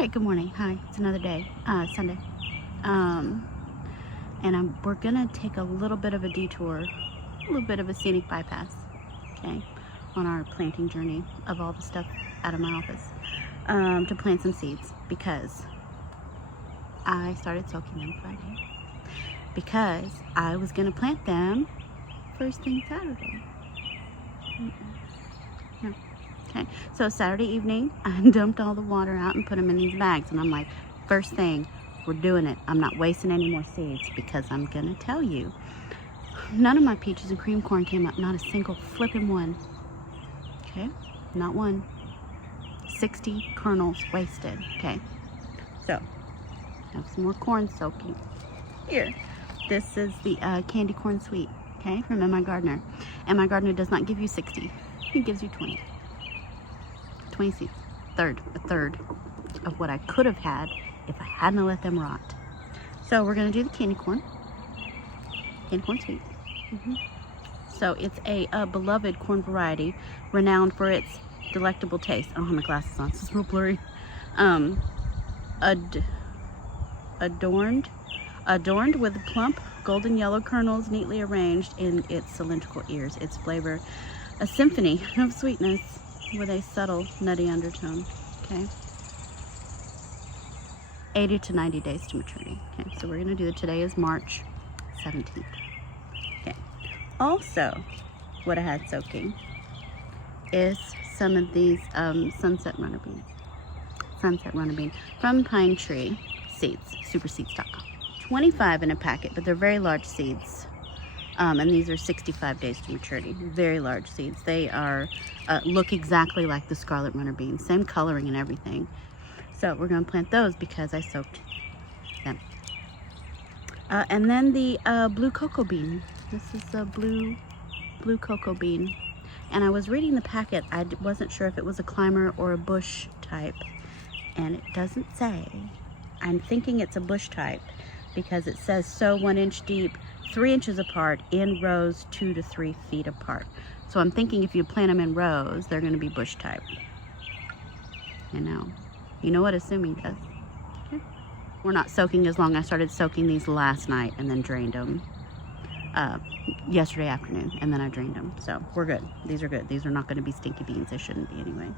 right, good morning. Hi, it's another day, Sunday. And we're gonna take a little bit of a detour, a little bit of a scenic bypass, okay, on our planting journey of all the stuff out of my office, to plant some seeds because I started soaking them Friday because I was gonna plant them first thing Saturday. No. Okay, so Saturday evening, I dumped all the water out and put them in these bags, and I'm like, first thing, we're doing it. I'm not wasting any more seeds because I'm gonna tell you, none of my peaches and cream corn came up, not a single flipping one. Okay, not one. 60 kernels wasted. Okay, so have some more corn soaking. Here, this is the candy corn sweet, okay, from M.I. Gardener. M.I. Gardener does not give you 60, he gives you 20 seeds. A third of what I could have had if I hadn't let them rot. So we're gonna do the candy corn sweet. So it's a beloved corn variety, renowned for its delectable taste. I don't have my glasses on, so it's real blurry. Adorned with plump golden yellow kernels neatly arranged in its cylindrical ears. Its flavor, a symphony of sweetness with a subtle nutty undertone. Okay, 80 to 90 days to maturity. Okay, so we're gonna do it. Today is March 17th. Okay, also what I had soaking is some of these sunset runner bean from Pine Tree Seeds, superseeds.com. 25 in a packet, but they're very large seeds. And these are 65 days to maturity. Very large seeds. They are look exactly like the scarlet runner bean, same coloring and everything. So we're going to plant those because I soaked them. And then the blue cocoa bean. This is a blue cocoa bean. And I was reading the packet. I wasn't sure if it was a climber or a bush type, and it doesn't say. I'm thinking it's a bush type because it says sow 1 inch deep, 3 inches apart, in rows 2 to 3 feet apart. So I'm thinking if you plant them in rows, they're going to be bush type. You know what assuming does. Okay. We're not soaking as long. I started soaking these last night and then drained them yesterday afternoon, and then I drained them. So we're good. These are good. These are not going to be stinky beans. They shouldn't be anyway,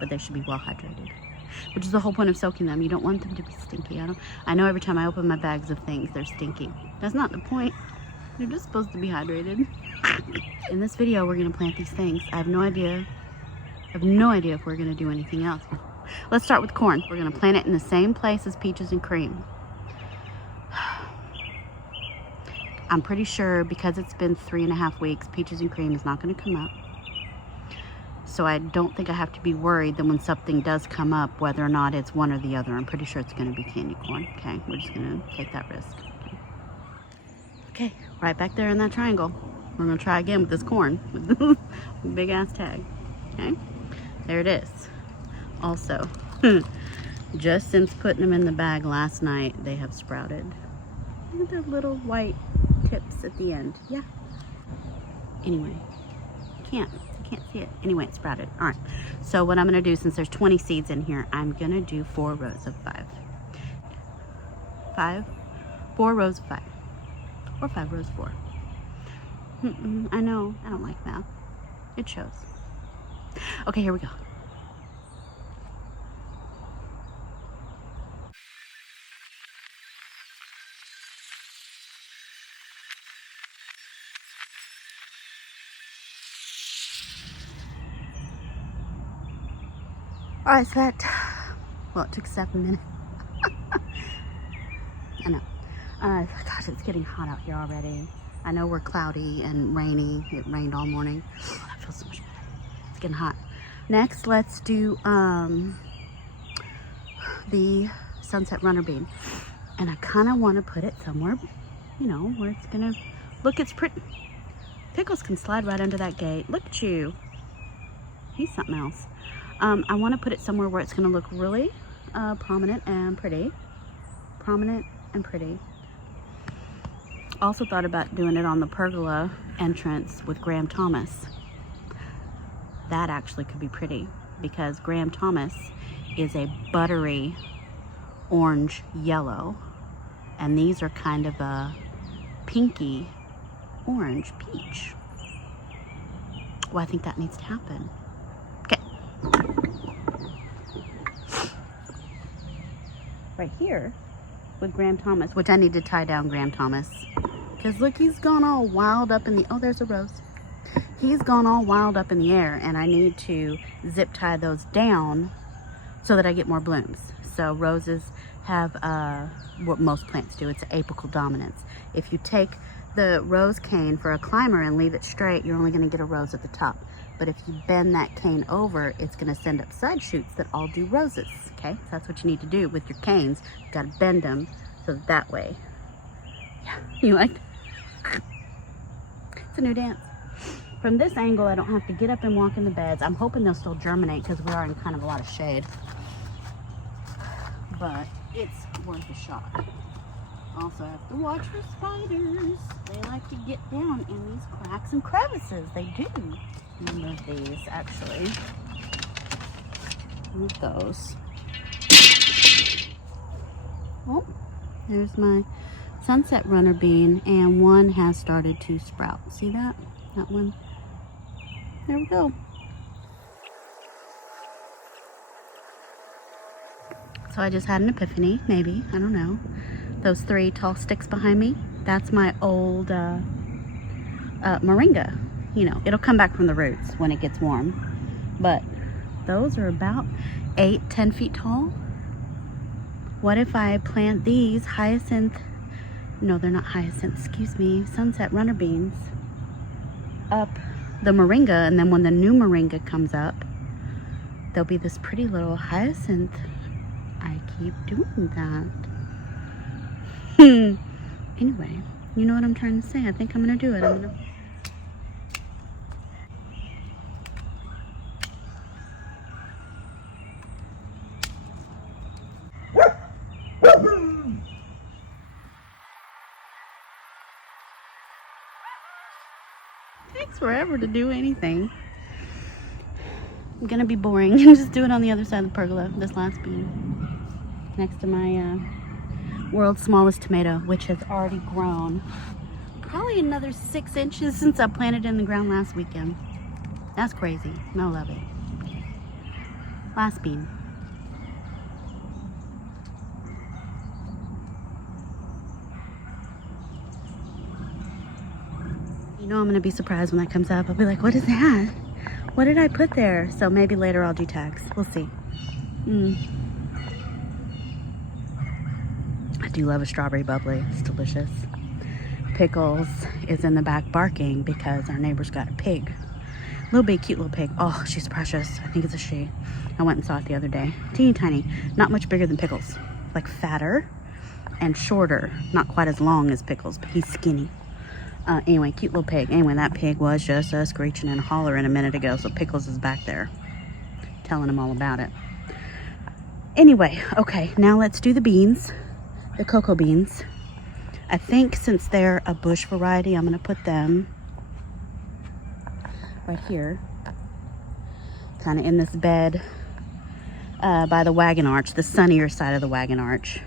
but they should be well hydrated, which is the whole point of soaking them. You don't want them to be stinky. I know every time I open my bags of things, they're stinky. That's not the point. They're just supposed to be hydrated. In this video, we're going to plant these things. I have no idea if we're going to do anything else. Let's start with corn. We're going to plant it in the same place as peaches and cream. I'm pretty sure because it's been 3.5 weeks, peaches and cream is not going to come up. So I don't think I have to be worried that when something does come up, whether or not it's one or the other. I'm pretty sure it's going to be candy corn. Okay, we're just going to take that risk. Okay, right back there in that triangle. We're going to try again with this corn with the big ass tag. Okay, there it is. Also, just since putting them in the bag last night, they have sprouted. Look at their little white tips at the end. Yeah. Anyway, I can't see it. Anyway, it sprouted. All right. So what I'm going to do, since there's 20 seeds in here, I'm going to do 4 rows of 5. 4 rows of 5. Or 5 rows of 4. I know. I don't like math. It shows. Okay, here we go. All right, so it took 7 minutes. I know. Gosh, it's getting hot out here already. I know we're cloudy and rainy. It rained all morning. Oh, that feels so much better. It's getting hot. Next, let's do the sunset runner bean. And I kind of want to put it somewhere, where it's going to look, it's pretty. Pickles can slide right under that gate. Look at you. He's something else. I want to put it somewhere where it's going to look really prominent and pretty. Also thought about doing it on the pergola entrance with Graham Thomas. That actually could be pretty because Graham Thomas is a buttery orange yellow, and these are kind of a pinky orange peach. Well, I think that needs to happen. Okay. Right here with Graham Thomas, which I need to tie down Graham Thomas. Because look, he's gone all wild up in the, oh, there's a rose. He's gone all wild up in the air, and I need to zip tie those down so that I get more blooms. So roses have what most plants do. It's apical dominance. If you take the rose cane for a climber and leave it straight, you're only going to get a rose at the top. But if you bend that cane over, it's going to send up side shoots that all do roses. Okay, so that's what you need to do with your canes. You got to bend them so that way. Yeah, you like? It's a new dance. From this angle, I don't have to get up and walk in the beds. I'm hoping they'll still germinate because we are in kind of a lot of shade. But it's worth a shot. Also, I have to watch for spiders. They like to get down in these cracks and crevices. They do. Remove these, actually. Move those. Oh, there's my sunset runner bean, and one has started to sprout. See that? That one. There we go. So I just had an epiphany, maybe. I don't know. Those 3 tall sticks behind me, that's my old moringa. You know, it'll come back from the roots when it gets warm. But those are about 8-10 feet tall. What if I plant these hyacinth, no, they're not hyacinth, excuse me, sunset runner beans up the moringa, and then when the new moringa comes up, there'll be this pretty little hyacinth. I keep doing that. Anyway, you know what I'm trying to say. I think I'm gonna do it. Takes forever to do anything. I'm gonna be boring and just do it on the other side of the pergola, this last bean, next to my world's smallest tomato, which has already grown probably another 6 inches since I planted it in the ground last weekend. That's crazy. I love it. Last bean. You know I'm gonna be surprised when that comes up. I'll be like, what is that? What did I put there? So maybe later I'll do tags. We'll see. I do love a strawberry bubbly. It's delicious. Pickles is in the back barking because our neighbor's got a pig. Little big, cute little pig. Oh, she's precious. I think it's a she. I went and saw it the other day. Teeny tiny. Not much bigger than Pickles. Like fatter and shorter. Not quite as long as Pickles, but he's skinny. Anyway, cute little pig. Anyway, that pig was just screeching and hollering a minute ago, so Pickles is back there telling him all about it. Anyway, okay, now let's do the beans, the cocoa beans. I think since they're a bush variety, I'm gonna put them right here, kind of in this bed by the wagon arch, the sunnier side of the wagon arch.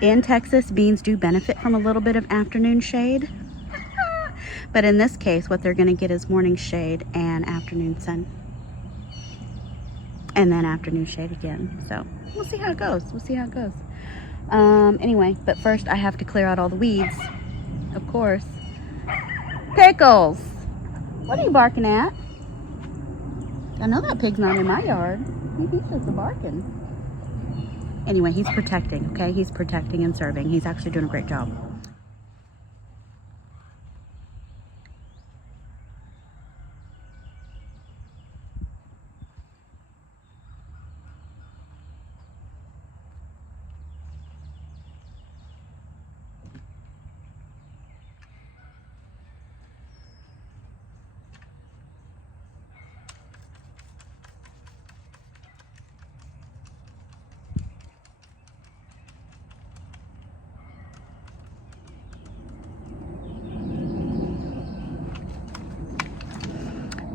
In Texas, beans do benefit from a little bit of afternoon shade. But in this case, what they're going to get is morning shade and afternoon sun. And then afternoon shade again. So we'll see how it goes. We'll see how it goes. Anyway, but first I have to clear out all the weeds. Of course. Pickles! What are you barking at? I know that pig's not in my yard. He's just barking. Anyway, he's protecting, okay? He's protecting and serving. He's actually doing a great job.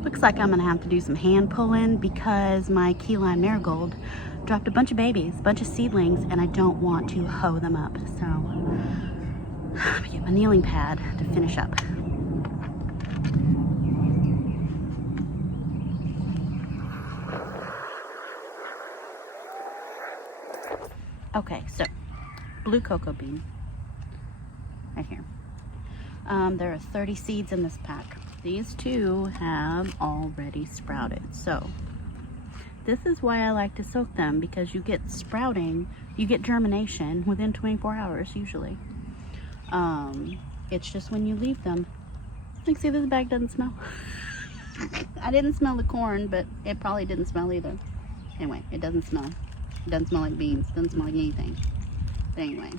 Looks like I'm gonna have to do some hand pulling because my key lime marigold dropped a bunch of babies, a bunch of seedlings, and I don't want to hoe them up. So I'm gonna get my kneeling pad to finish up. Okay, so blue cocoa bean right here. There are 30 seeds in this pack. These two have already sprouted. So this is why I like to soak them, because you get sprouting, you get germination within 24 hours usually. It's just when you leave them. Like, see, this bag doesn't smell. I didn't smell the corn, but it probably didn't smell either. Anyway, it doesn't smell. It doesn't smell like beans. It doesn't smell like anything. But anyway,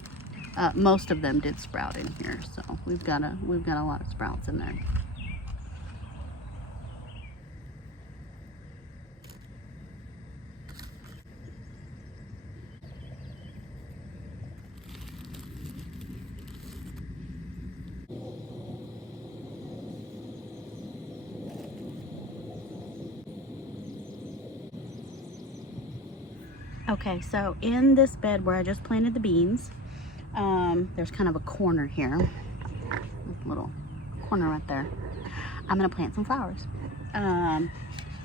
most of them did sprout in here, so we've got a lot of sprouts in there. Okay, so in this bed where I just planted the beans, there's kind of a corner here, a little corner right there. I'm gonna plant some flowers,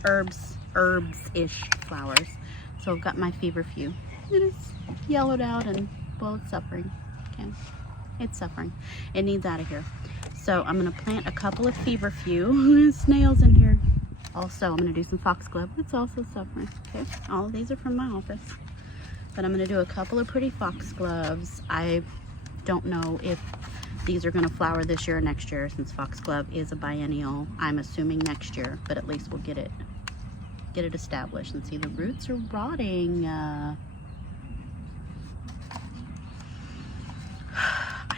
herbs-ish flowers. So I've got my feverfew. It is yellowed out and, well, it's suffering. Okay, it's suffering. It needs out of here. So I'm gonna plant a couple of feverfew. Snails in here. Also, I'm going to do some foxglove. It's also suffering. Okay, all of these are from my office. But I'm going to do a couple of pretty foxgloves. I don't know if these are going to flower this year or next year, since foxglove is a biennial. I'm assuming next year, but at least we'll get it established. And see, the roots are rotting. I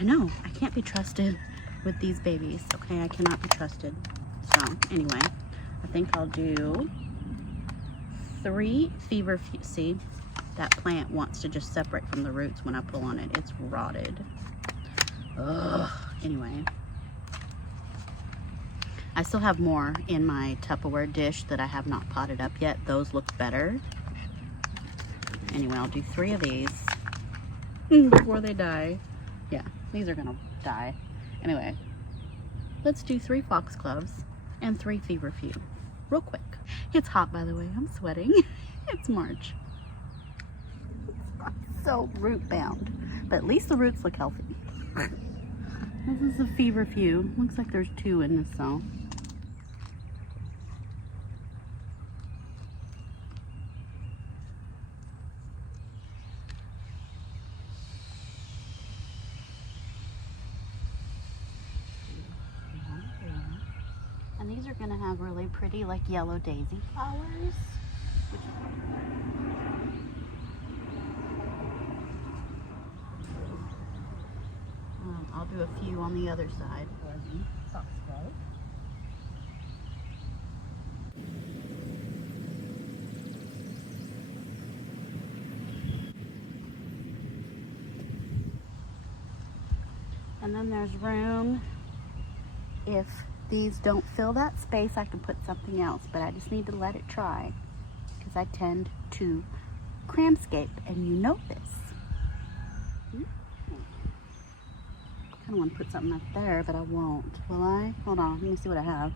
know, I can't be trusted with these babies. Okay, I cannot be trusted. So anyway, I think I'll do 3 feverfew. See, that plant wants to just separate from the roots when I pull on it. It's rotted. Ugh. Anyway, I still have more in my Tupperware dish that I have not potted up yet. Those look better. Anyway, I'll do 3 of these before they die. Yeah, these are gonna die. Anyway, let's do 3 foxgloves and 3 feverfew. Real quick. It's hot, by the way. I'm sweating. It's March. It's so root bound, but at least the roots look healthy. This is a feverfew. Looks like there's 2 in this cell. And these are going to have really pretty, like, yellow daisy flowers. I'll do a few on the other side for the foxglove. And then there's room, if these don't fill that space, I can put something else, but I just need to let it dry, because I tend to cramscape, and you know this. I kind of want to put something up there, but I won't. Will I? Hold on, let me see what I have.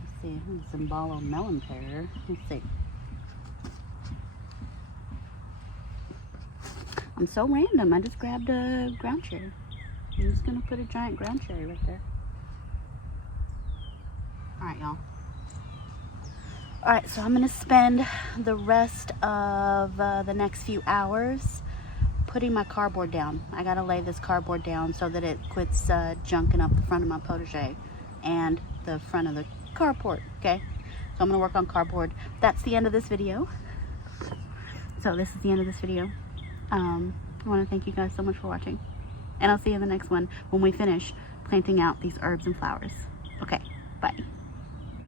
Let's see, Zimbalo melon pear. Let's see. I'm so random. I just grabbed a ground cherry. I'm just gonna put a giant ground cherry right there. Alright, y'all. Alright, so I'm gonna spend the rest of the next few hours putting my cardboard down. I gotta lay this cardboard down so that it quits junking up the front of my potager and the front of the carport, okay? So I'm gonna work on cardboard. That's the end of this video. So this is the end of this video. I wanna thank you guys so much for watching. And I'll see you in the next one when we finish planting out these herbs and flowers. Okay, bye.